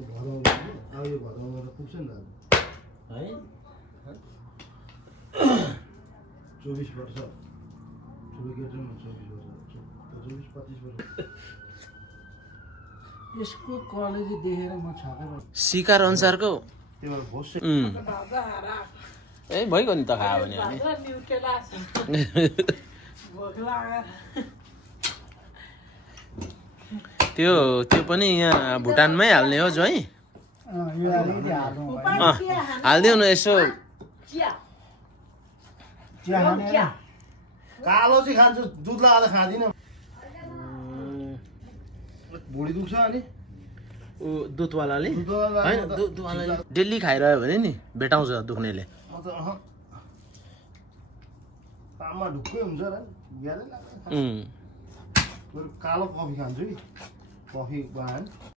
अब यो भदौमा पुग्छ नि है 24 वर्ष ठुलो केटामा 24 वर्ष 24-25 वर्ष यसको कलेज देखेर म छक्कै शिकार अनुसारको त्यो भएर भोस ए भइगयो नि त खायो भने हामी त्यो पनि यहाँ भुटानमै हाल्ने हो जो है यो अलिकति हाल्नु हालिदिउ न यसो चिया खाने कालो चाहिँ खान्छु दुध लगाएर खाँदिनँ भुँडी दुख्छ अनि दुधवालाले होइन दुधवालाले डेली खाइरह्यो भने नि भेटाउँछ दुख्नेले पाममा ढुक्कै हुन्छ र ज्यादै लाग्छ कालो कफी खान्छु कि कफी बहान